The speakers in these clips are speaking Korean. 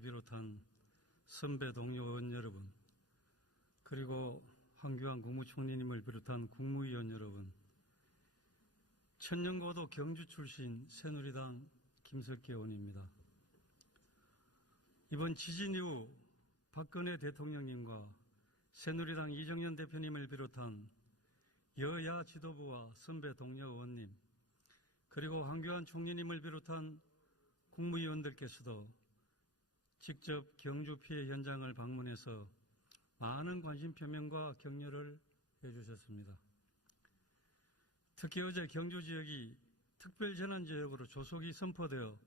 비롯한 선배 동료 의원 여러분, 그리고 황교안 국무총리님을 비롯한 국무위원 여러분, 천년고도 경주 출신 새누리당 김석기 의원입니다. 이번 지진 이후 박근혜 대통령님과 새누리당 이정현 대표님을 비롯한 여야 지도부와 선배 동료 의원님, 그리고 황교안 총리님을 비롯한 국무위원들께서도 직접 경주 피해 현장을 방문해서 많은 관심 표명과 격려를 해주셨습니다. 특히 어제 경주 지역이 특별재난지역으로 조속히 선포되어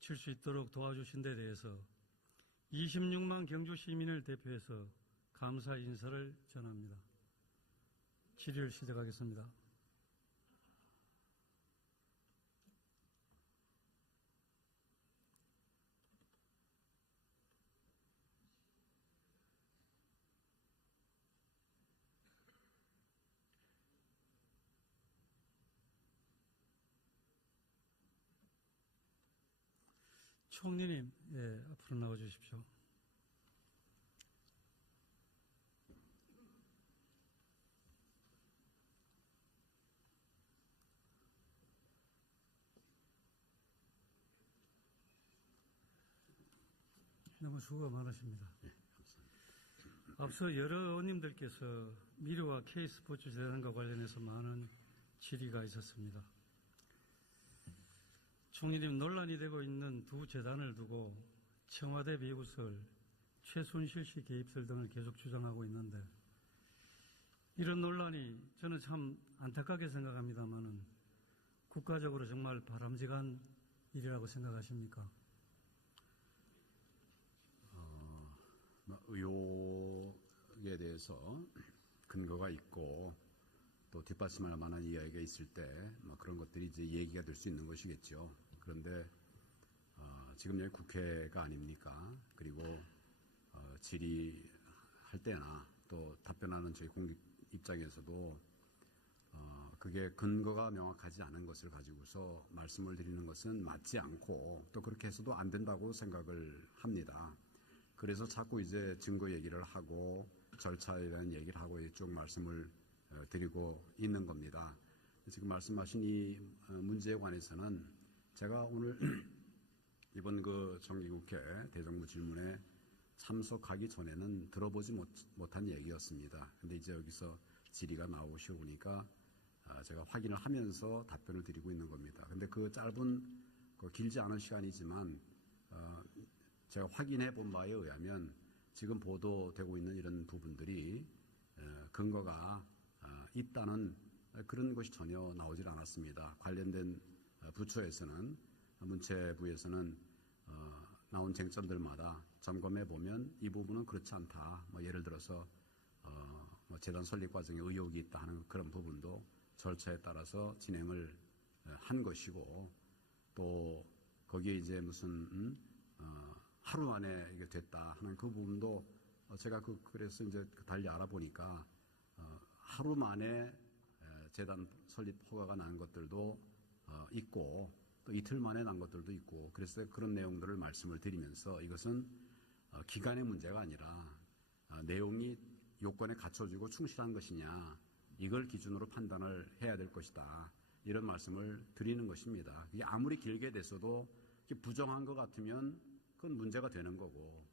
칠 수 있도록 도와주신 데 대해서 26만 경주 시민을 대표해서 감사 인사를 전합니다. 질의를 시작하겠습니다. 총리님, 앞으로 나와 주십시오. 너무 수고가 많으십니다. 네, 감사합니다. 앞서 여러 의원님들께서 미래와 K스포츠 재단과 관련해서 많은 질의가 있었습니다. 총리님, 논란이 되고 있는 두 재단을 두고 청와대 배우설, 최순실 씨 개입설 등을 계속 주장하고 있는데, 이런 논란이 저는 참 안타깝게 생각합니다만은 국가적으로 정말 바람직한 일이라고 생각하십니까? 의혹에 대해서 근거가 있고 또 뒷받침할 만한 이야기가 있을 때 그런 것들이 이제 얘기가 될 수 있는 것이겠죠. 그런데 지금 여기 국회가 아닙니까? 그리고 질의할 때나 또 답변하는 저희 공직 입장에서도 그게 근거가 명확하지 않은 것을 가지고서 말씀을 드리는 것은 맞지 않고 또 그렇게 해서도 안 된다고 생각을 합니다. 그래서 자꾸 이제 증거 얘기를 하고 절차에 대한 얘기를 하고 쭉 말씀을 드리고 있는 겁니다. 지금 말씀하신 이 문제에 관해서는 제가 오늘 이번 그 정기국회 대정부 질문에 참석하기 전에는 들어보지 못한 얘기였습니다. 근데 이제 여기서 질의가 나오시오니까 제가 확인을 하면서 답변을 드리고 있는 겁니다. 근데 그 짧은, 길지 않은 시간이지만, 제가 확인해 본 바에 의하면 지금 보도되고 있는 이런 부분들이 근거가 있다는 그런 것이 전혀 나오질 않았습니다. 관련된 부처에서는, 문체부에서는 나온 쟁점들마다 점검해 보면 이 부분은 그렇지 않다. 예를 들어서 재단 설립 과정에 의혹이 있다 하는 그런 부분도 절차에 따라서 진행을 한 것이고, 또 거기에 이제 무슨 하루 만에 이게 됐다 하는 그 부분도 제가 그래서 이제 달리 알아보니까 하루 만에 재단 설립 허가가 난 것들도 있고 또 이틀 만에 난 것들도 있고, 그래서 그런 내용들을 말씀을 드리면서 이것은 기간의 문제가 아니라 내용이 요건에 갖춰지고 충실한 것이냐, 이걸 기준으로 판단을 해야 될 것이다, 이런 말씀을 드리는 것입니다. 이게 아무리 길게 됐어도 부정한 것 같으면 그건 문제가 되는 거고,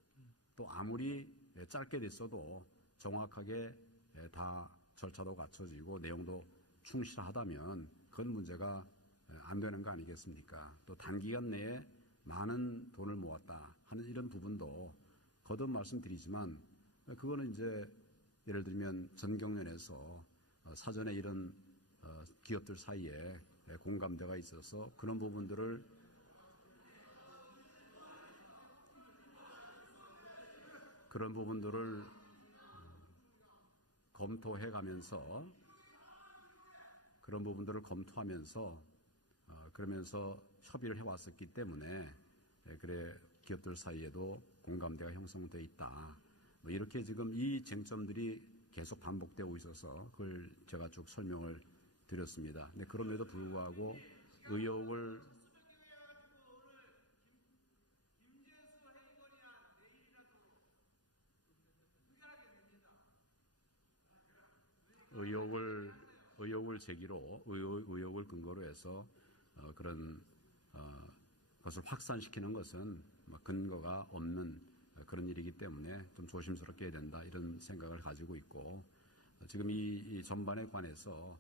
또 아무리 짧게 됐어도 정확하게 다 절차도 갖춰지고 내용도 충실하다면 그건 문제가 안 되는 거 아니겠습니까? 또 단기간 내에 많은 돈을 모았다 하는 이런 부분도 거듭 말씀드리지만, 그거는 이제 예를 들면 전경련에서 사전에 이런 기업들 사이에 공감대가 있어서 그런 부분들을 검토해가면서 그런 부분들을 검토하면서 그러면서 협의를 해왔었기 때문에 그래 기업들 사이에도 공감대가 형성되어 있다. 이렇게 지금 이 쟁점들이 계속 반복되고 있어서 그걸 제가 쭉 설명을 드렸습니다. 근데 그럼에도 불구하고 의혹을 의혹을 제기로 의혹을 근거로 해서 그런 것을 확산시키는 것은 근거가 없는 그런 일이기 때문에 좀 조심스럽게 해야 된다 이런 생각을 가지고 있고 지금 이 전반에 관해서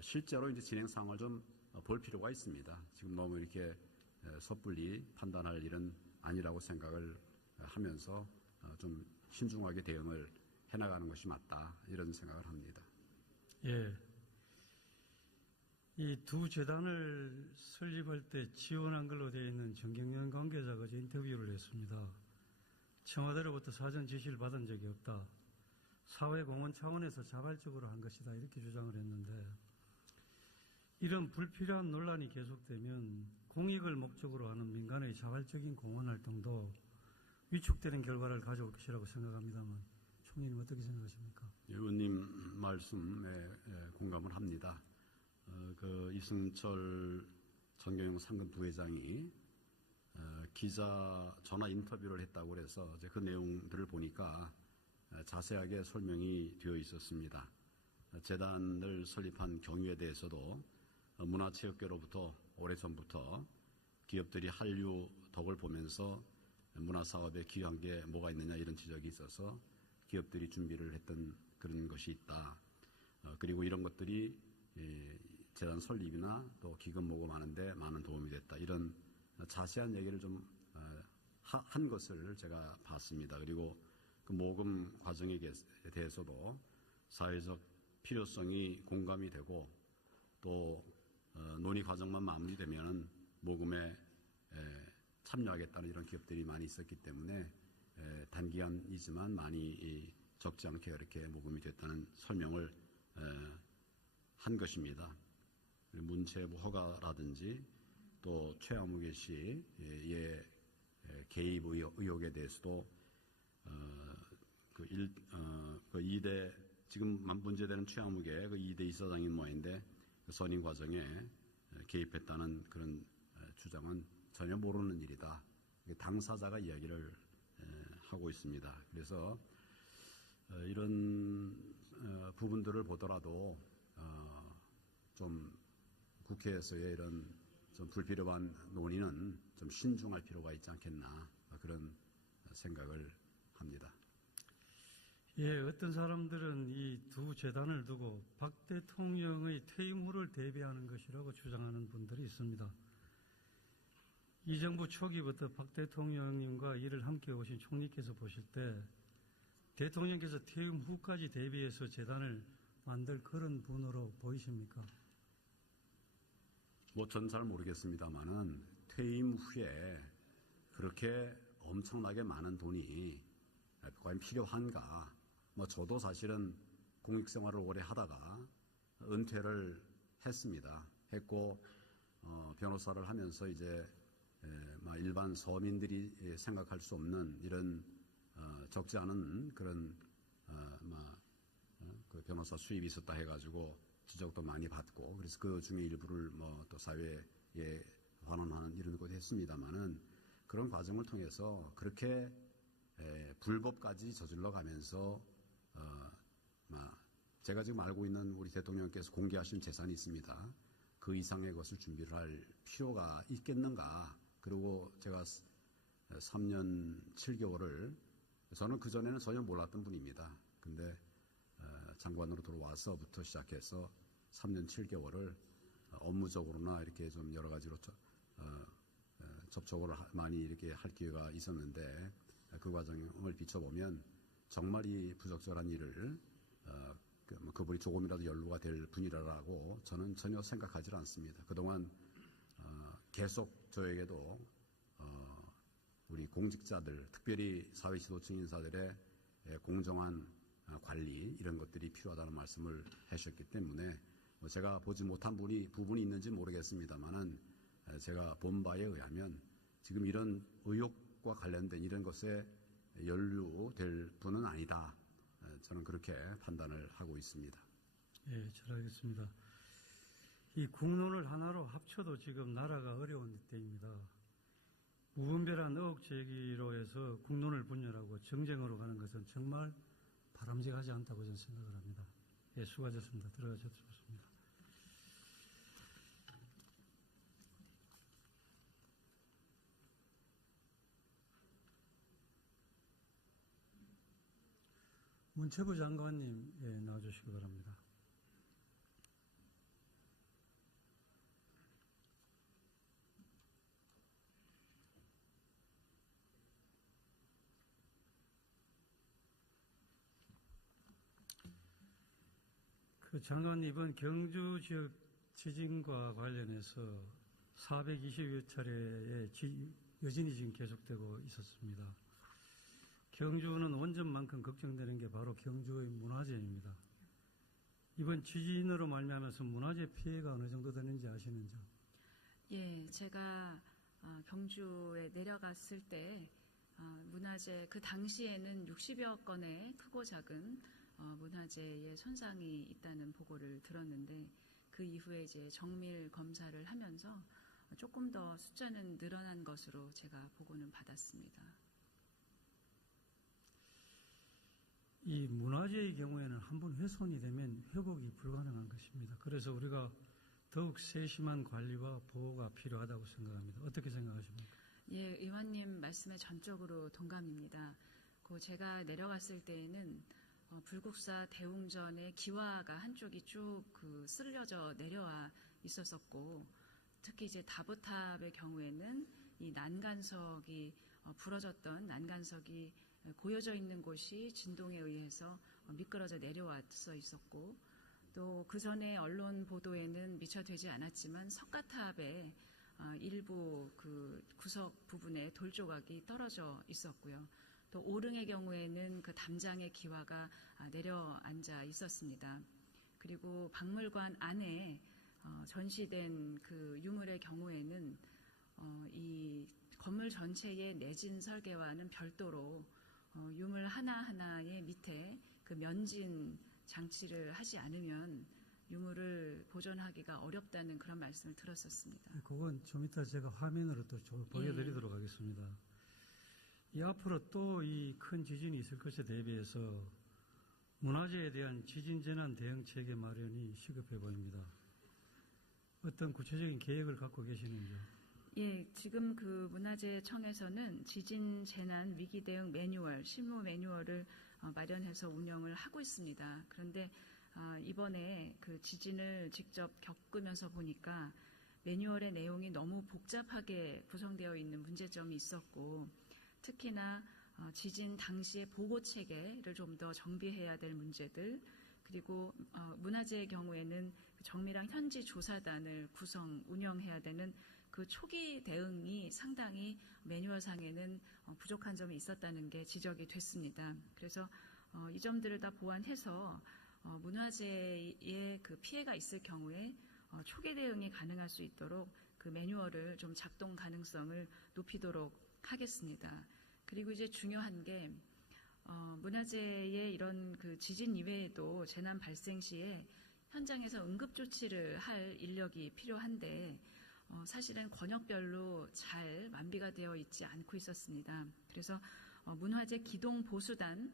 실제로 이제 진행 상황을 좀 볼 필요가 있습니다. 지금 너무 이렇게 섣불리 판단할 일은 아니라고 생각을 하면서 좀 신중하게 대응을 해나가는 것이 맞다 이런 생각을 합니다. 예. 이 두 재단을 설립할 때 지원한 걸로 되어 있는 정경련 관계자가 어제 인터뷰를 했습니다. 청와대로부터 사전 지시를 받은 적이 없다. 사회공헌 차원에서 자발적으로 한 것이다. 이렇게 주장을 했는데 이런 불필요한 논란이 계속되면 공익을 목적으로 하는 민간의 자발적인 공헌활동도 위축되는 결과를 가져올 것이라고 생각합니다만 총리님 어떻게 생각하십니까? 의원님 말씀에 공감을 합니다. 그 이승철 정경영 상근 부회장이 기자 전화 인터뷰를 했다고 해서 그 내용들을 보니까 자세하게 설명이 되어 있었습니다. 재단을 설립한 경위에 대해서도 문화체육계로부터 오래전부터 기업들이 한류 덕을 보면서 문화사업에 기여한 게 뭐가 있느냐 이런 지적이 있어서 기업들이 준비를 했던 그런 것이 있다. 그리고 이런 것들이 재단 설립이나 또 기금 모금하는데 많은 도움이 됐다. 이런 자세한 얘기를 좀 한 것을 제가 봤습니다. 그리고 그 모금 과정에 대해서도 사회적 필요성이 공감이 되고 또 논의 과정만 마무리되면 모금에 참여하겠다는 이런 기업들이 많이 있었기 때문에 단기간이지만 많이 적지 않게 이렇게 모금이 됐다는 설명을 한 것입니다. 문체부 허가라든지 또 최아무개 씨의 개입 의혹에 대해서도 그 2대 지금 문제되는 최아무개 그 2대 이사장인 모양인데 그 선임 과정에 개입했다는 그런 주장은 전혀 모르는 일이다. 당사자가 이야기를 하고 있습니다. 그래서 이런 부분들을 보더라도 좀 국회에서의 이런 좀 불필요한 논의는 좀 신중할 필요가 있지 않겠나 그런 생각을 합니다. 예, 어떤 사람들은 이 두 재단을 두고 박 대통령의 퇴임 후를 대비하는 것이라고 주장하는 분들이 있습니다. 이 정부 초기부터 박 대통령님과 일을 함께 오신 총리께서 보실 때 대통령께서 퇴임 후까지 대비해서 재단을 만들 그런 분으로 보이십니까? 전 잘 모르겠습니다만은 퇴임 후에 그렇게 엄청나게 많은 돈이 과연 필요한가? 저도 사실은 공익생활을 오래 하다가 은퇴를 했고 변호사를 하면서 이제 일반 서민들이 생각할 수 없는 이런 적지 않은 그런 그 변호사 수입이 있었다 해가지고 지적도 많이 받고 그래서 그 중에 일부를 또 사회에 환원하는 이런 것도 했습니다만은 그런 과정을 통해서 그렇게 불법까지 저질러 가면서 제가 지금 알고 있는 우리 대통령께서 공개하신 재산이 있습니다. 그 이상의 것을 준비를 할 필요가 있겠는가? 그리고 제가 3년 7개월을 저는 그전에는 전혀 몰랐던 분입니다. 근데 장관으로 들어와서부터 시작해서 3년 7개월을 업무적으로나 이렇게 좀 여러 가지로 접촉을 많이 이렇게 할 기회가 있었는데 그 과정을 비춰보면 정말 이 부적절한 일을 그분이 조금이라도 연루가 될 분이라고 저는 전혀 생각하지 않습니다. 그동안 계속 저에게도 우리 공직자들, 특별히 사회지도층 인사들의 공정한 관리 이런 것들이 필요하다는 말씀을 하셨기 때문에 제가 보지 못한 부분이 있는지 모르겠습니다만은 제가 본 바에 의하면 지금 이런 의혹과 관련된 이런 것에 연루될 분은 아니다. 저는 그렇게 판단을 하고 있습니다. 예, 잘 알겠습니다. 이 국론을 하나로 합쳐도 지금 나라가 어려운 때입니다. 무분별한 의혹 제기로 해서 국론을 분열하고 정쟁으로 가는 것은 정말 바람직하지 않다고 저는 생각을 합니다. 예, 수고하셨습니다. 들어가셔도 좋습니다. 문체부 장관님, 예, 나와주시기 바랍니다. 그 장관, 이번 경주 지역 지진과 관련해서 420여 차례의 여진이 지금 계속되고 있었습니다. 경주는 원전만큼 걱정되는 게 바로 경주의 문화재입니다. 이번 지진으로 말미암아서 문화재 피해가 어느 정도 되는지 아시는지요? 예, 제가 경주에 내려갔을 때 문화재 그 당시에는 60여 건의 크고 작은 문화재의 손상이 있다는 보고를 들었는데 그 이후에 이제 정밀 검사를 하면서 조금 더 숫자는 늘어난 것으로 제가 보고는 받았습니다. 이 문화재의 경우에는 한번 훼손이 되면 회복이 불가능한 것입니다. 그래서 우리가 더욱 세심한 관리와 보호가 필요하다고 생각합니다. 어떻게 생각하십니까? 예, 의원님 말씀에 전적으로 동감입니다. 제가 내려갔을 때에는 불국사 대웅전의 기와가 한쪽이 쭉 쓸려져 내려와 있었었고, 특히 이제 다보탑의 경우에는 이 난간석이 부러졌던 난간석이 고여져 있는 곳이 진동에 의해서 미끄러져 내려왔어 있었고, 또 그 전에 언론 보도에는 미처 되지 않았지만 석가탑의 일부 그 구석 부분에 돌 조각이 떨어져 있었고요. 또 오릉의 경우에는 그 담장의 기와가 내려앉아 있었습니다. 그리고 박물관 안에 전시된 그 유물의 경우에는 이 건물 전체의 내진 설계와는 별도로 유물 하나하나의 밑에 그 면진 장치를 하지 않으면 유물을 보존하기가 어렵다는 그런 말씀을 들었었습니다. 그건 좀 이따 제가 화면으로 또 보여드리도록 하겠습니다. 이 앞으로 또 이 큰 지진이 있을 것에 대비해서 문화재에 대한 지진 재난 대응 체계 마련이 시급해 보입니다. 어떤 구체적인 계획을 갖고 계시는지요? 예, 지금 그 문화재청에서는 지진 재난 위기 대응 매뉴얼, 실무 매뉴얼을 마련해서 운영을 하고 있습니다. 그런데 이번에 그 지진을 직접 겪으면서 보니까 매뉴얼의 내용이 너무 복잡하게 구성되어 있는 문제점이 있었고, 특히나 지진 당시의 보고 체계를 좀 더 정비해야 될 문제들, 그리고 문화재의 경우에는 정밀한 현지 조사단을 운영해야 되는 그 초기 대응이 상당히 매뉴얼상에는 부족한 점이 있었다는 게 지적이 됐습니다. 그래서 이 점들을 다 보완해서 문화재에 그 피해가 있을 경우에 초기 대응이 가능할 수 있도록 그 매뉴얼을 좀 작동 가능성을 높이도록 하겠습니다. 그리고 이제 중요한 게 문화재의 이런 그 지진 이외에도 재난 발생 시에 현장에서 응급 조치를 할 인력이 필요한데 사실은 권역별로 잘 완비가 되어 있지 않고 있었습니다. 그래서 문화재 기동 보수단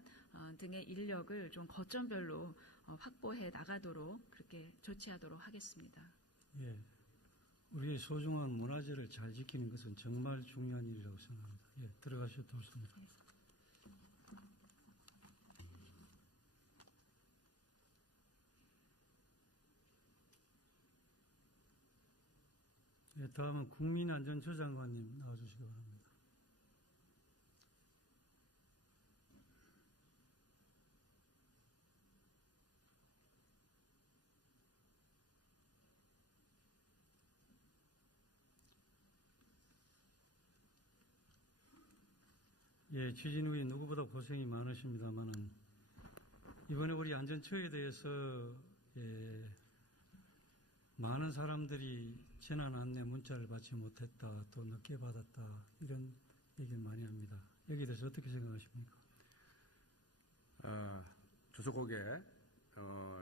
등의 인력을 좀 거점별로 확보해 나가도록 그렇게 조치하도록 하겠습니다. 예, 우리의 소중한 문화재를 잘 지키는 것은 정말 중요한 일이라고 생각합니다. 예, 들어가셔도 좋습니다. 예, 다음은 국민안전처 장관님 나와주시기 바랍니다. 예, 지진 후에 누구보다 고생이 많으십니다만은 이번에 우리 안전처에 대해서 많은 사람들이 재난 안내 문자를 받지 못했다, 또 늦게 받았다, 이런 얘기를 많이 합니다. 여기에 대해서 어떻게 생각하십니까? 조속하게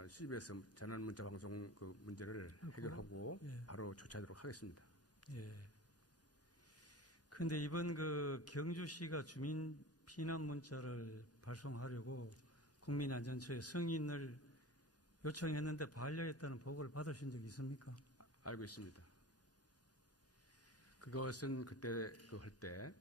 CBS 재난 문자 방송 그 문제를 해결하고 예. 바로 조치하도록 하겠습니다. 예. 그런데 이번 그 경주시가 주민 피난 문자를 발송하려고 국민안전처에 승인을 요청했는데 반려했다는 보고를 받으신 적이 있습니까? 알고 있습니다. 그것은 그때 할 때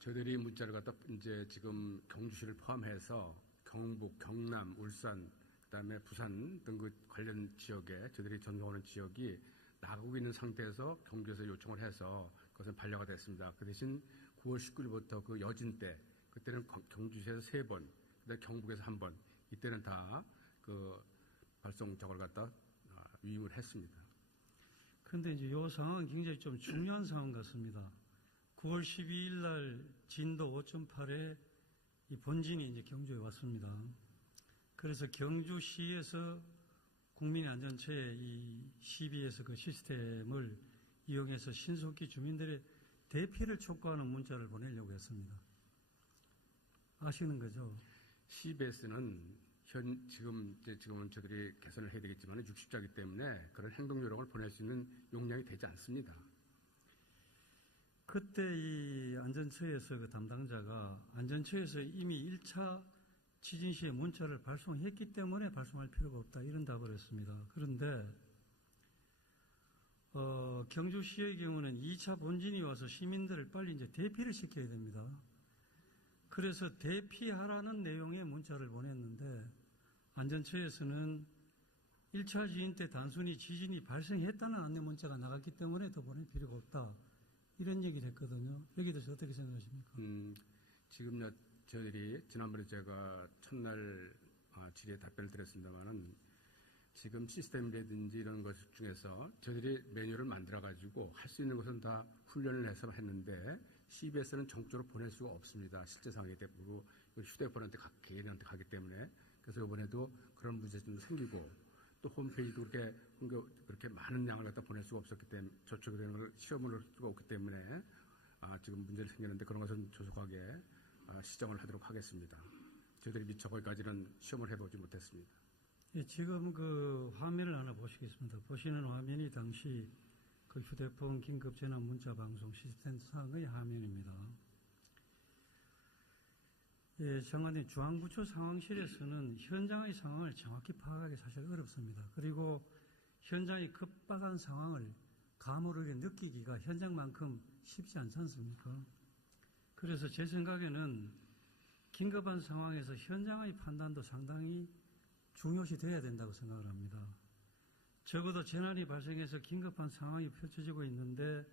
저희들이 문자를 갖다 이제 지금 경주시를 포함해서 경북, 경남, 울산, 그다음에 부산 등 그 관련 지역에 저희들이 전송하는 지역이 나가고 있는 상태에서 경주에서 요청을 해서 그것은 반려가 됐습니다. 그 대신 9월 19일부터 그 여진 때 그때는 경주시에서 3번, 그다음에 경북에서 1번 이때는 다 그 발송 작업을 갖다 위임을 했습니다. 그런데 이제 이 상황은 굉장히 좀 중요한 상황 같습니다. 9월 12일 날 진도 5.8의 이 본진이 이제 경주에 왔습니다. 그래서 경주시에서 국민안전처에 이 CBS 그 시스템을 이용해서 신속히 주민들의 대피를 촉구하는 문자를 보내려고 했습니다. 아시는 거죠? CBS는 지금은 저들이 개선을 해야 되겠지만 60자이기 때문에 그런 행동 요령을 보낼 수 있는 용량이 되지 않습니다. 그때 이 안전처에서 그 담당자가 안전처에서 이미 1차 지진 시에 문자를 발송했기 때문에 발송할 필요가 없다 이런 답을 했습니다. 그런데 경주시의 경우는 2차 본진이 와서 시민들을 빨리 이제 대피를 시켜야 됩니다. 그래서 대피하라는 내용의 문자를 보냈는데 안전처에서는 1차 지진 때 단순히 지진이 발생했다는 안내 문자가 나갔기 때문에 더 보낼 필요가 없다. 이런 얘기를 했거든요. 여기에 대해서 어떻게 생각하십니까? 지금 저희들이 지난번에 제가 첫날 질의에 답변을 드렸습니다만은 지금 시스템이라든지 이런 것 중에서 저희들이 메뉴를 만들어가지고 할 수 있는 것은 다 훈련을 해서 했는데 CBS는 전국적으로 보낼 수가 없습니다. 실제 상황이 되고 휴대폰한테 개인한테 가기 때문에 그래서 이번에도 그런 문제점도 생기고 또 홈페이지도 그렇게 많은 양을 갖다 보낼 수가 없었기 때문에 저축되는 걸 시험을 할 수가 없기 때문에 지금 문제를 생겼는데 그런 것은 조속하게 시정을 하도록 하겠습니다. 저희들이 미처 거기까지는 시험을 해보지 못했습니다. 예, 지금 그 화면을 하나 보시겠습니다. 보시는 화면이 당시 그 휴대폰 긴급 재난 문자 방송 시스템 상의 화면입니다. 예, 장관님, 중앙부처 상황실에서는 현장의 상황을 정확히 파악하기 사실 어렵습니다. 그리고 현장의 급박한 상황을 감으로 느끼기가 현장만큼 쉽지 않지 않습니까? 그래서 제 생각에는 긴급한 상황에서 현장의 판단도 상당히 중요시 돼야 된다고 생각을 합니다. 적어도 재난이 발생해서 긴급한 상황이 펼쳐지고 있는데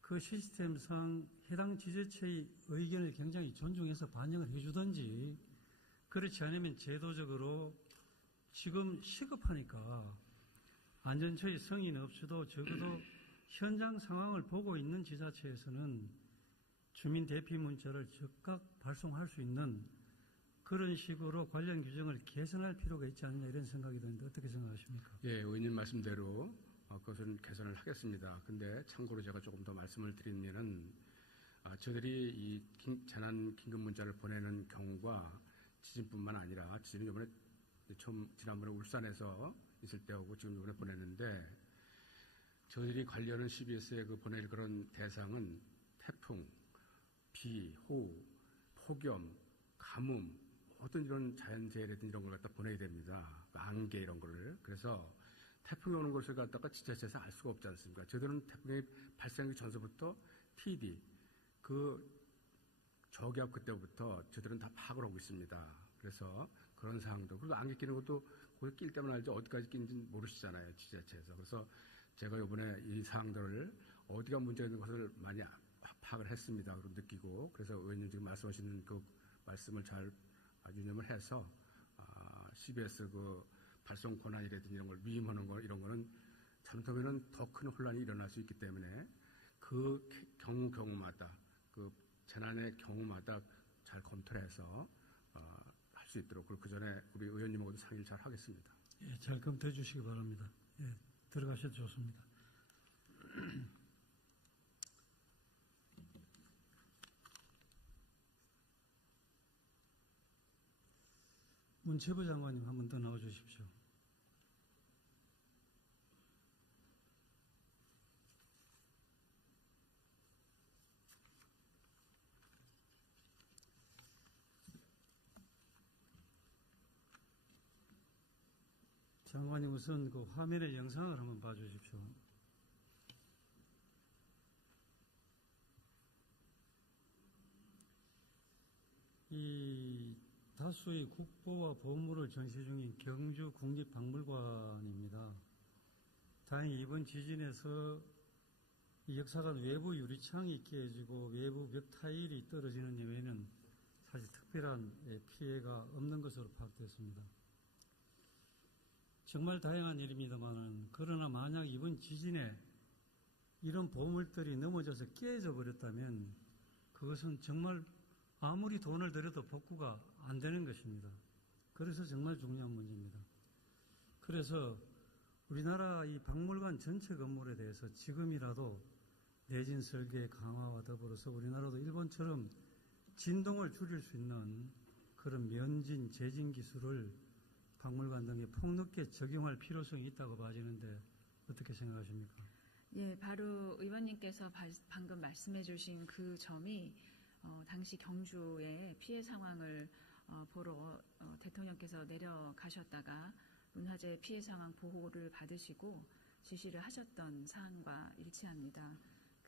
그 시스템상 해당 지자체의 의견을 굉장히 존중해서 반영을 해주든지 그렇지 않으면 제도적으로 지금 시급하니까 안전처의 성인 없이도 적어도 현장 상황을 보고 있는 지자체에서는 주민 대피 문자를 즉각 발송할 수 있는 그런 식으로 관련 규정을 개선할 필요가 있지 않느냐 이런 생각이 드는데 어떻게 생각하십니까? 예, 의원님 말씀대로 그것은 개선을 하겠습니다. 근데 참고로 제가 조금 더 말씀을 드리면은 저희들이 이 재난 긴급 문자를 보내는 경우가 지진뿐만 아니라 지진은 이번에 지난번에 울산에서 있을 때하고 지금 이번에 보냈는데 저희들이 관련한 CBS에 보낼 그런 대상은 태풍, 비, 호우, 폭염, 가뭄 어떤 이런 자연재해라든지 이런 걸 갖다 보내야 됩니다. 안개 이런 거를. 그래서 태풍이 오는 것을 갖다가 지자체에서 알 수가 없지 않습니까? 저희들은 태풍이 발생하기 전서부터 TD, 저기압 그때부터 저희들은 다 파악을 하고 있습니다. 그래서 그런 사항도. 그리고 안개 끼는 것도 거기 낄 때만 알지 어디까지 끼는지 모르시잖아요. 지자체에서. 그래서 제가 이번에 이 사항들을 어디가 문제가 있는 것을 많이 파악을 했습니다. 그리고 느끼고. 그래서 의원님 지금 말씀하시는 그 말씀을 잘 유념을 해서 CBS 발송 권한이라든지 이런 걸 위임하는 거 이런 거는 잘못하면 더 큰 혼란이 일어날 수 있기 때문에 그 경우마다 그 재난의 경우마다 잘 검토를 해서 할 수 있도록 그 전에 우리 의원님하고도 상의를 잘 하겠습니다. 예, 잘 검토해 주시기 바랍니다. 예, 들어가셔도 좋습니다. 문체부 장관님 한 번 더 나와 주십시오. 장관님 우선 그 화면의 영상을 한번 봐주십시오. 이 다수의 국보와 보물을 전시 중인 경주 국립박물관입니다. 다행히 이번 지진에서 이 역사관 외부 유리창이 깨지고 외부 벽 타일이 떨어지는 이외에는 사실 특별한 피해가 없는 것으로 파악됐습니다. 정말 다행한 일입니다만, 그러나 만약 이번 지진에 이런 보물들이 넘어져서 깨져 버렸다면 그것은 정말 아무리 돈을 들여도 복구가 안 되는 것입니다. 그래서 정말 중요한 문제입니다. 그래서 우리나라 이 박물관 전체 건물에 대해서 지금이라도 내진 설계 강화와 더불어서 우리나라도 일본처럼 진동을 줄일 수 있는 그런 면진, 재진 기술을 박물관 등에 폭넓게 적용할 필요성이 있다고 봐지는데 어떻게 생각하십니까? 예, 바로 의원님께서 방금 말씀해 주신 그 점이 당시 경주의 피해 상황을 보러 대통령께서 내려가셨다가 문화재 피해 상황 보호를 받으시고 지시를 하셨던 사안과 일치합니다.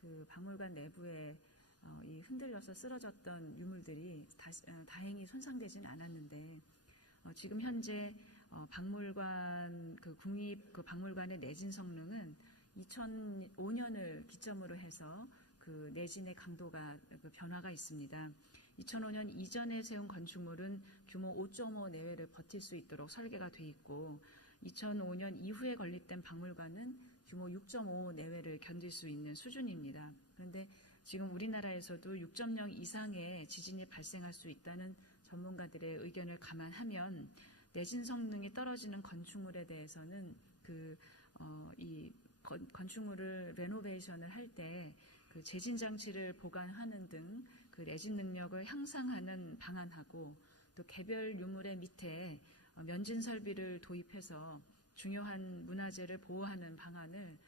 그 박물관 내부에 이 흔들려서 쓰러졌던 유물들이 다행히 손상되지는 않았는데 지금 현재 박물관 국립 박물관의 내진 성능은 2005년을 기점으로 해서 그 내진의 강도가 변화가 있습니다. 2005년 이전에 세운 건축물은 규모 5.5 내외를 버틸 수 있도록 설계가 돼 있고 2005년 이후에 건립된 박물관은 규모 6.5 내외를 견딜 수 있는 수준입니다. 그런데 지금 우리나라에서도 6.0 이상의 지진이 발생할 수 있다는 전문가들의 의견을 감안하면 내진 성능이 떨어지는 건축물에 대해서는 이 건축물을 레노베이션을 할 때 그 재진 장치를 보관하는 등 그 내진 능력을 향상하는 방안하고 또 개별 유물의 밑에 면진 설비를 도입해서 중요한 문화재를 보호하는 방안을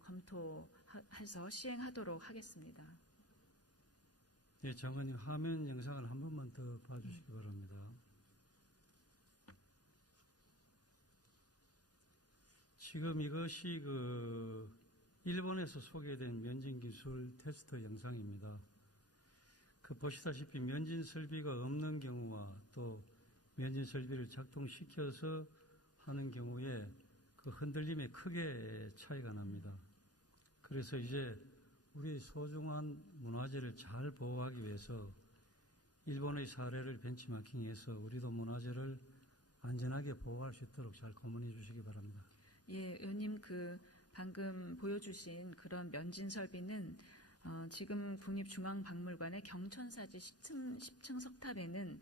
검토해서 시행하도록 하겠습니다. 예, 장관님 화면 영상을 한 번만 더 봐주시기 바랍니다. 지금 이것이 일본에서 소개된 면진기술 테스트 영상입니다. 보시다시피 면진 설비가 없는 경우와 또 면진 설비를 작동시켜서 하는 경우에 그 흔들림에 크게 차이가 납니다. 그래서 이제 우리 소중한 문화재를 잘 보호하기 위해서 일본의 사례를 벤치마킹해서 우리도 문화재를 안전하게 보호할 수 있도록 잘 고민해 주시기 바랍니다. 예, 의원님 방금 보여주신 그런 면진 설비는 지금 국립중앙박물관의 경천사지 10층 석탑에는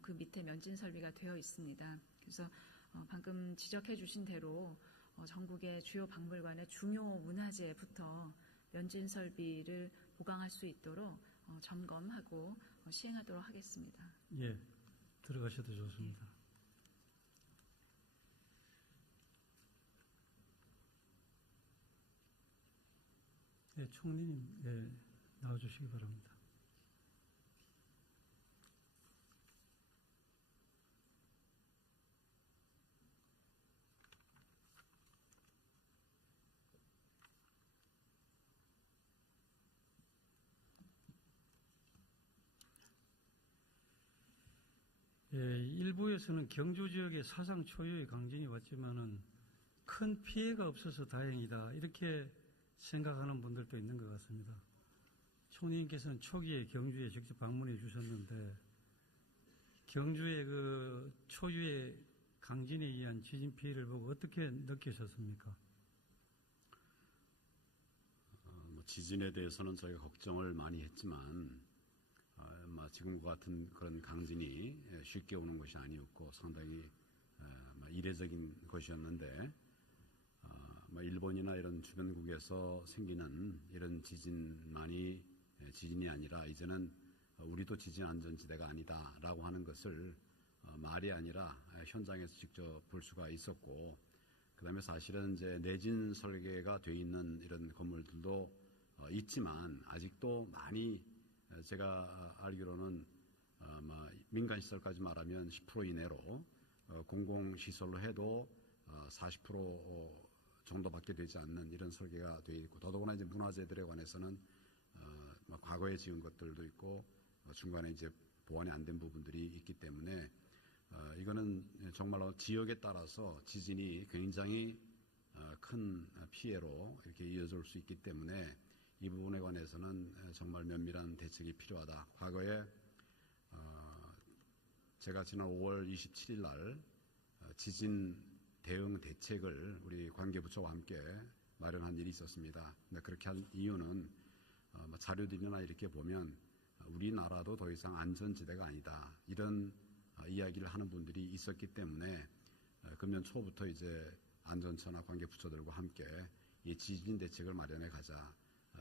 그 밑에 면진 설비가 되어 있습니다. 그래서 방금 지적해 주신 대로 전국의 주요 박물관의 중요 문화재부터 면진 설비를 보강할 수 있도록 점검하고 시행하도록 하겠습니다. 예, 들어가셔도 좋습니다. 예, 총리님, 예, 나와주시기 바랍니다. 예, 일부에서는 경주 지역에 사상 초유의 강진이 왔지만은 큰 피해가 없어서 다행이다, 이렇게 생각하는 분들도 있는 것 같습니다. 총리님께서는 초기에 경주에 직접 방문해 주셨는데 경주의 초유의 강진에 의한 지진 피해를 보고 어떻게 느끼셨습니까? 지진에 대해서는 저희가 걱정을 많이 했지만 지금과 같은 그런 강진이 쉽게 오는 것이 아니었고 상당히 이례적인 것이었는데 일본이나 이런 주변국에서 생기는 이런 지진만이 지진이 아니라 이제는 우리도 지진 안전지대가 아니다라고 하는 것을 말이 아니라 현장에서 직접 볼 수가 있었고, 그다음에 사실은 이제 내진 설계가 돼 있는 이런 건물들도 있지만 아직도 많이 제가 알기로는 민간 시설까지 말하면 10% 이내로 공공시설로 해도 40% 정도밖에 되지 않는 이런 설계가 되어 있고, 더더구나 이제 문화재들에 관해서는 과거에 지은 것들도 있고 중간에 이제 보완이 안 된 부분들이 있기 때문에 이거는 정말로 지역에 따라서 지진이 굉장히 큰 피해로 이렇게 이어질 수 있기 때문에 이 부분에 관해서는 정말 면밀한 대책이 필요하다. 과거에 제가 지난 5월 27일 날 지진 대응 대책을 우리 관계부처와 함께 마련한 일이 있었습니다. 근데 그렇게 한 이유는 자료들이나 이렇게 보면 우리나라도 더 이상 안전지대가 아니다. 이런 이야기를 하는 분들이 있었기 때문에 금년 초부터 이제 안전처나 관계부처들과 함께 이 지진 대책을 마련해 가자.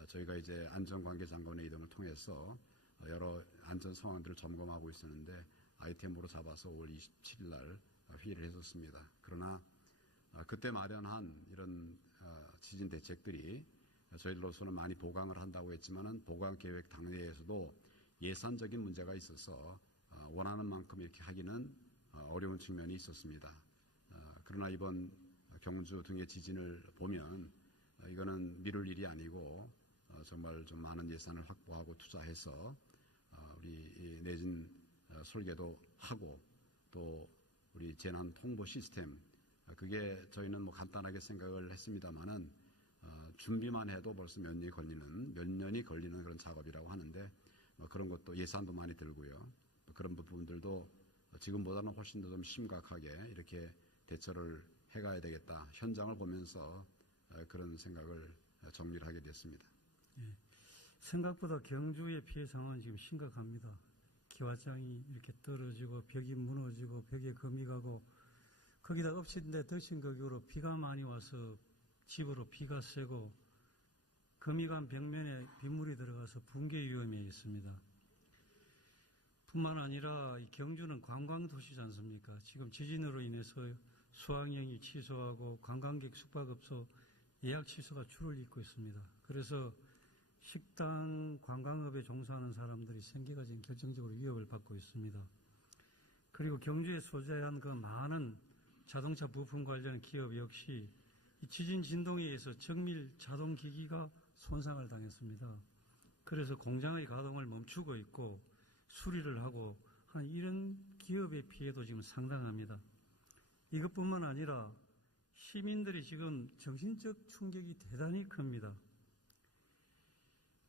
저희가 이제 안전관계장관회의 등을 통해서 여러 안전 상황들을 점검하고 있었는데 아이템으로 잡아서 5월 27일 날 회의를 했었습니다. 그러나 그때 마련한 이런 지진 대책들이 저희들로서는 많이 보강을 한다고 했지만은 보강 계획 당내에서도 예산적인 문제가 있어서 원하는 만큼 이렇게 하기는 어려운 측면이 있었습니다. 그러나 이번 경주 등의 지진을 보면 이거는 미룰 일이 아니고 정말 좀 많은 예산을 확보하고 투자해서 우리 내진 설계도 하고 또 우리 재난 통보 시스템 그게 저희는 뭐 간단하게 생각을 했습니다만은 준비만 해도 벌써 몇 년이 걸리는 그런 작업이라고 하는데 그런 것도 예산도 많이 들고요. 그런 부분들도 지금보다는 훨씬 더 좀 심각하게 이렇게 대처를 해가야 되겠다. 현장을 보면서 그런 생각을 정리를 하게 됐습니다. 예, 생각보다 경주의 피해 상황은 지금 심각합니다. 기와장이 이렇게 떨어지고 벽이 무너지고 벽에 금이 가고 거기다 엎친데 덮친 격으로 비가 많이 와서 집으로 비가 새고 금이 간 벽면에 빗물이 들어가서 붕괴 위험에 있습니다. 뿐만 아니라 이 경주는 관광도시지 않습니까? 지금 지진으로 인해서 수학여행이 취소하고 관광객 숙박업소 예약 취소가 줄을 잇고 있습니다. 그래서 식당 관광업에 종사하는 사람들이 생계가 지금 결정적으로 위협을 받고 있습니다. 그리고 경주에 소재한 그 많은 자동차 부품 관련 기업 역시 이 지진 진동에 의해서 정밀 자동기기가 손상을 당했습니다. 그래서 공장의 가동을 멈추고 있고 수리를 하고 하는 이런 기업의 피해도 지금 상당합니다. 이것뿐만 아니라 시민들이 지금 정신적 충격이 대단히 큽니다.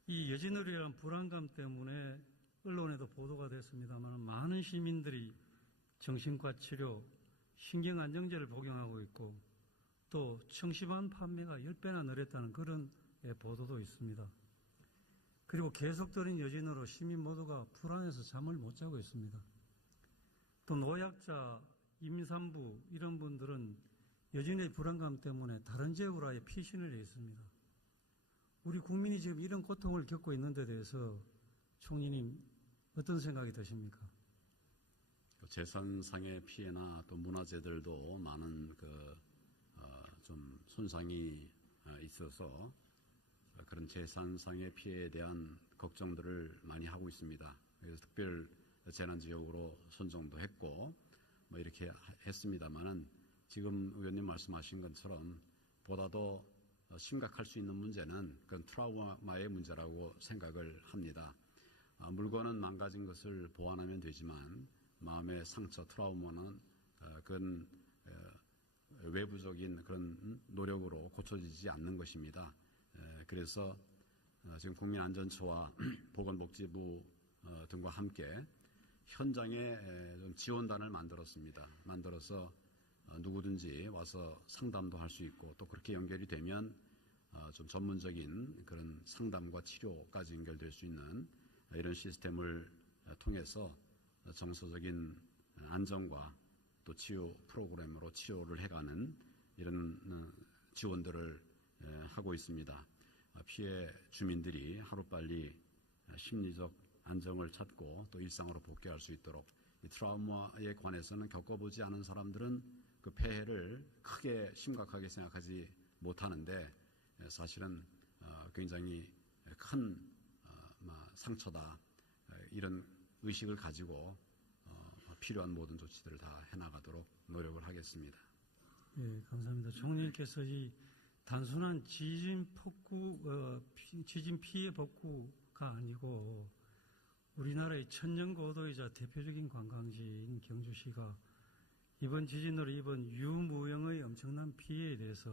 이 여진으로 인한 불안감 때문에 언론에도 보도가 됐습니다만 많은 시민들이 정신과 치료, 신경안정제를 복용하고 있고 또 청심환 판매가 10배나 늘었다는 그런 보도도 있습니다. 그리고 계속되는 여진으로 시민 모두가 불안해서 잠을 못 자고 있습니다. 또 노약자, 임산부 이런 분들은 여진의 불안감 때문에 다른 지역으로 아예 피신을 해 있습니다. 우리 국민이 지금 이런 고통을 겪고 있는 데 대해서 총리님 어떤 생각이 드십니까? 재산상의 피해나 또 문화재들도 많은 좀 손상이 있어서 그런 재산상의 피해에 대한 걱정들을 많이 하고 있습니다. 그래서 특별 재난지역으로 선정도 했고 뭐 이렇게 했습니다만은 지금 의원님 말씀하신 것처럼 보다 더 심각할 수 있는 문제는 그런 트라우마의 문제라고 생각을 합니다. 물건은 망가진 것을 보완하면 되지만 마음의 상처, 트라우마는 그건 외부적인 그런 노력으로 고쳐지지 않는 것입니다. 그래서 지금 국민안전처와 보건복지부 등과 함께 현장에 좀 지원단을 만들었습니다. 만들어서 누구든지 와서 상담도 할 수 있고 또 그렇게 연결이 되면 좀 전문적인 그런 상담과 치료까지 연결될 수 있는 이런 시스템을 통해서 정서적인 안정과 또 치유 프로그램으로 치료를 해가는 이런 지원들을 하고 있습니다. 피해 주민들이 하루빨리 심리적 안정을 찾고 또 일상으로 복귀할 수 있도록 이 트라우마에 관해서는 겪어보지 않은 사람들은 그 폐해를 크게 심각하게 생각하지 못하는데 사실은 굉장히 큰 상처다. 이런 의식을 가지고 필요한 모든 조치들을 다 해나가도록 노력을 하겠습니다. 예, 감사합니다. 총리님께서 이 단순한 지진 피해 복구가 아니고 우리나라의 천년고도이자 대표적인 관광지인 경주시가 이번 지진으로 입은 유무형의 엄청난 피해에 대해서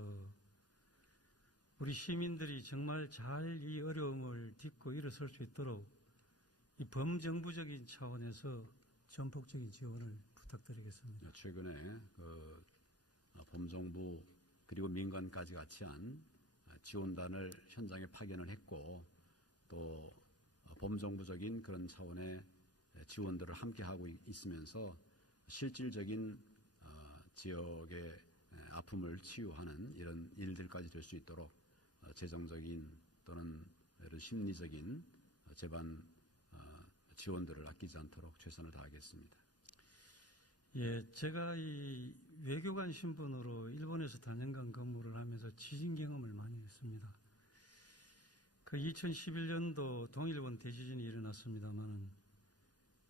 우리 시민들이 정말 잘 이 어려움을 딛고 일어설 수 있도록 이 범정부적인 차원에서 전폭적인 지원을 부탁드리겠습니다. 최근에 범정부 그리고 민간까지 같이 한 지원단을 현장에 파견을 했고 또 범정부적인 그런 차원의 지원들을 함께 하고 있으면서 실질적인 지역의 아픔을 치유하는 이런 일들까지 될 수 있도록 재정적인 또는 이런 심리적인 제반 지원들을 아끼지 않도록 최선을 다하겠습니다. 예, 제가 이 외교관 신분으로 일본에서 단연간 근무를 하면서 지진 경험을 많이 했습니다. 그 2011년도 동일본 대지진이 일어났습니다만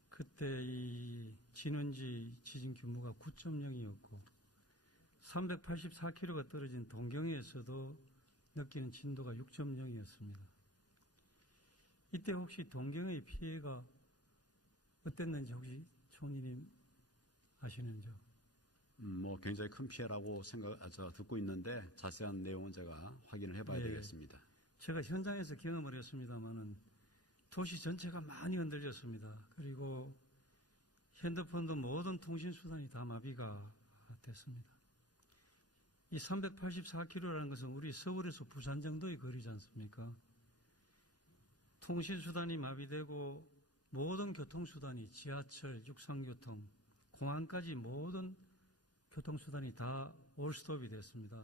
그때 이 진원지 지진 규모가 9.0이었고 384km가 떨어진 동경에서도 느끼는 진도가 6.0이었습니다. 이때 혹시 동경의 피해가 어땠는지 혹시 총리님 아시는지요? 굉장히 큰 피해라고 듣고 있는데 자세한 내용은 제가 확인을 해봐야 되겠습니다. 제가 현장에서 경험을 했습니다만은 도시 전체가 많이 흔들렸습니다. 그리고 핸드폰도 모든 통신수단이 다 마비가 됐습니다. 이 384km라는 것은 우리 서울에서 부산 정도의 거리지 않습니까? 통신수단이 마비되고 모든 교통수단이 지하철, 육상교통, 공항까지 모든 교통수단이 다 올스톱이 됐습니다.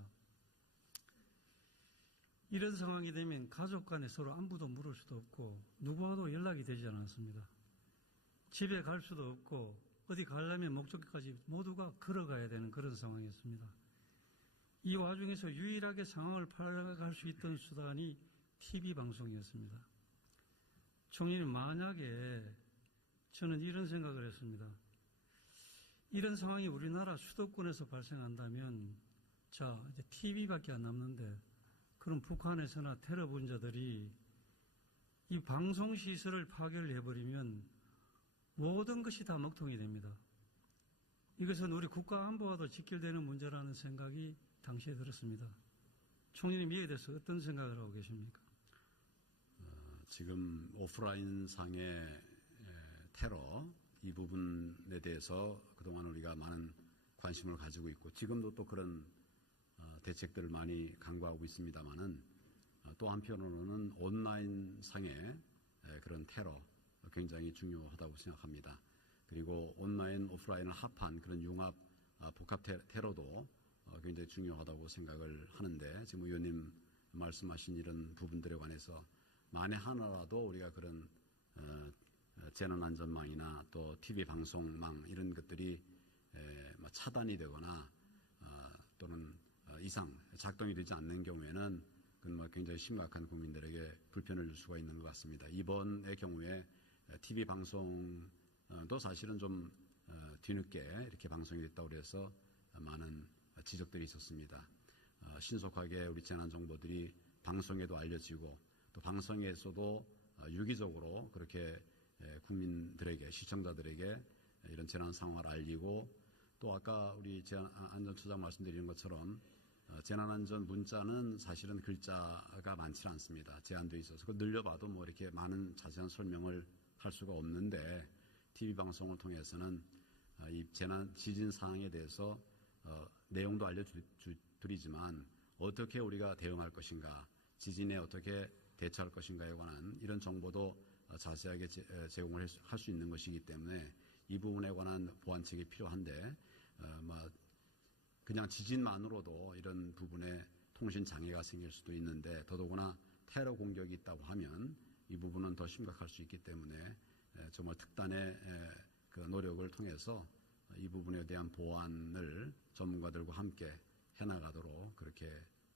이런 상황이 되면 가족 간에 서로 안부도 물을 수도 없고 누구와도 연락이 되지 않았습니다. 집에 갈 수도 없고 어디 가려면 목적지까지 모두가 걸어가야 되는 그런 상황이었습니다. 이 와중에서 유일하게 상황을 파악할 수 있던 수단이 TV 방송이었습니다. 총리님, 만약에 저는 이런 생각을 했습니다. 이런 상황이 우리나라 수도권에서 발생한다면 자, 이제 TV밖에 안 남는데 그럼 북한에서나 테러 분자들이 이 방송시설을 파괴를 해버리면 모든 것이 다 먹통이 됩니다. 이것은 우리 국가 안보와도 직결되는 문제라는 생각이 당시에 들었습니다. 총리님 이에 대해서 어떤 생각을 하고 계십니까? 지금 오프라인 상의 테러 이 부분에 대해서 그동안 우리가 많은 관심을 가지고 있고 지금도 또 그런 대책들을 많이 강구하고 있습니다만은 또 한편으로는 온라인 상의 그런 테러 굉장히 중요하다고 생각합니다. 그리고 온라인, 오프라인을 합한 그런 융합 복합 테러도 굉장히 중요하다고 생각을 하는데 지금 의원님 말씀하신 이런 부분들에 관해서 만에 하나라도 우리가 그런 재난안전망이나 또 TV 방송망 이런 것들이 차단이 되거나 또는 이상 작동이 되지 않는 경우에는 그건 굉장히 심각한 국민들에게 불편을 줄 수가 있는 것 같습니다. 이번의 경우에 TV 방송도 사실은 좀 뒤늦게 이렇게 방송이 됐다고 해서 많은 지적들이 있었습니다. 신속하게 우리 재난정보들이 방송에도 알려지고 또 방송에서도 유기적으로 그렇게 국민들에게 시청자들에게 이런 재난 상황을 알리고 또 아까 우리 안전처장 말씀드리는 것처럼 재난안전 문자는 사실은 글자가 많지 않습니다. 제한되어 있어서 늘려봐도 뭐 이렇게 많은 자세한 설명을 할 수가 없는데 TV 방송을 통해서는 이 지진 상황에 대해서 내용도 알려드리지만 어떻게 우리가 대응할 것인가, 지진에 어떻게 대처할 것인가에 관한 이런 정보도 자세하게 제공을 할 수 있는 것이기 때문에 이 부분에 관한 보완책이 필요한데 그냥 지진만으로도 이런 부분에 통신 장애가 생길 수도 있는데 더더구나 테러 공격이 있다고 하면 이 부분은 더 심각할 수 있기 때문에 정말 특단의 그 노력을 통해서 이 부분에 대한 보완을 전문가들과 함께 해나가도록 그렇게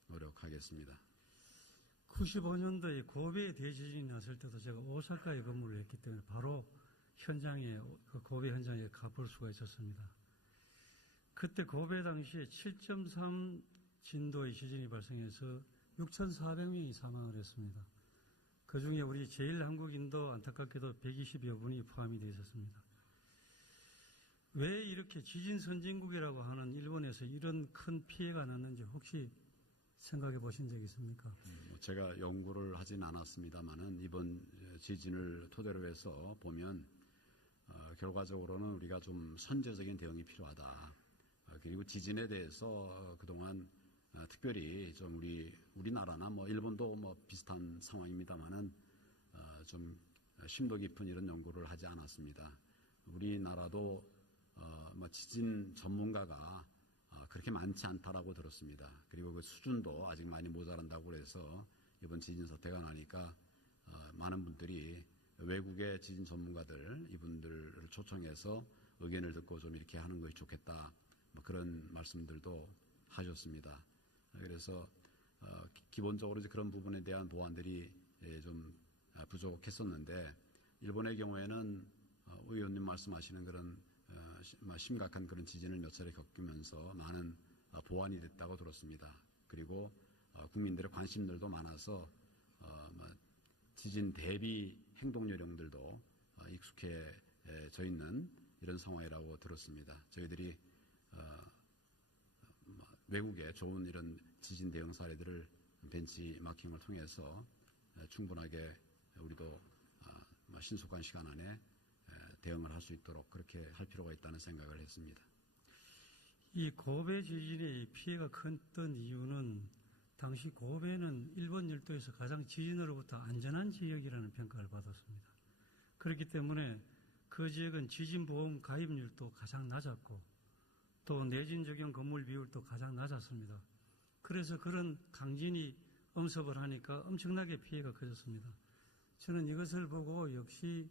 노력하겠습니다. 95년도에 고베 대지진이 났을 때도 제가 오사카에 근무를 했기 때문에 바로 현장에 고베 현장에 가볼 수가 있었습니다. 그때 고베 당시에 7.3 진도의 지진이 발생해서 6,400명이 사망을 했습니다. 그 중에 우리 제일 한국인도 안타깝게도 120여 분이 포함이 되어 있었습니다. 왜 이렇게 지진 선진국이라고 하는 일본에서 이런 큰 피해가 났는지 혹시 생각해 보신 적 있습니까? 제가 연구를 하진 않았습니다만은 이번 지진을 토대로 해서 보면 결과적으로는 우리가 좀 선제적인 대응이 필요하다. 그리고 지진에 대해서 그동안 특별히 좀 우리나라나 뭐 일본도 뭐 비슷한 상황입니다만은 좀 심도 깊은 이런 연구를 하지 않았습니다. 우리나라도 지진 전문가가 그렇게 많지 않다라고 들었습니다. 그리고 그 수준도 아직 많이 모자란다고 해서 이번 지진 사태가 나니까 많은 분들이 외국의 지진 전문가들 이분들을 초청해서 의견을 듣고 좀 이렇게 하는 것이 좋겠다. 뭐 그런 말씀들도 하셨습니다. 그래서 기본적으로 이제 그런 부분에 대한 보완들이 좀 부족했었는데 일본의 경우에는 의원님 말씀하시는 그런 심각한 그런 지진을 몇 차례 겪으면서 많은 보완이 됐다고 들었습니다. 그리고 국민들의 관심들도 많아서 지진 대비 행동 요령들도 익숙해져 있는 이런 상황이라고 들었습니다. 저희들이 외국의 좋은 이런 지진 대응 사례들을 벤치마킹을 통해서 충분하게 우리도 신속한 시간 안에 대응을 할 수 있도록 그렇게 할 필요가 있다는 생각을 했습니다. 이 고베 지진의 피해가 컸던 이유는 당시 고베는 일본 열도에서 가장 지진으로부터 안전한 지역이라는 평가를 받았습니다. 그렇기 때문에 그 지역은 지진보험 가입률도 가장 낮았고 또 내진 적용 건물 비율도 가장 낮았습니다. 그래서 그런 강진이 엄습을 하니까 엄청나게 피해가 커졌습니다. 저는 이것을 보고 역시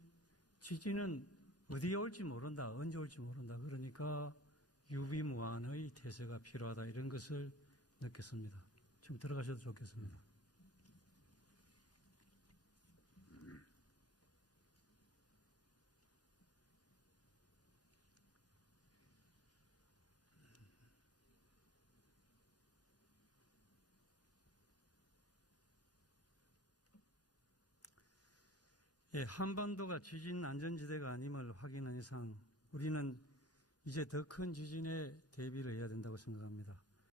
지진은 어디에 올지 모른다, 언제 올지 모른다. 그러니까 유비무환의 태세가 필요하다 이런 것을 느꼈습니다. 좀 들어가셔도 좋겠습니다. 예, 한반도가 지진 안전지대가 아님을 확인한 이상 우리는 이제 더 큰 지진에 대비를 해야 된다고 생각합니다.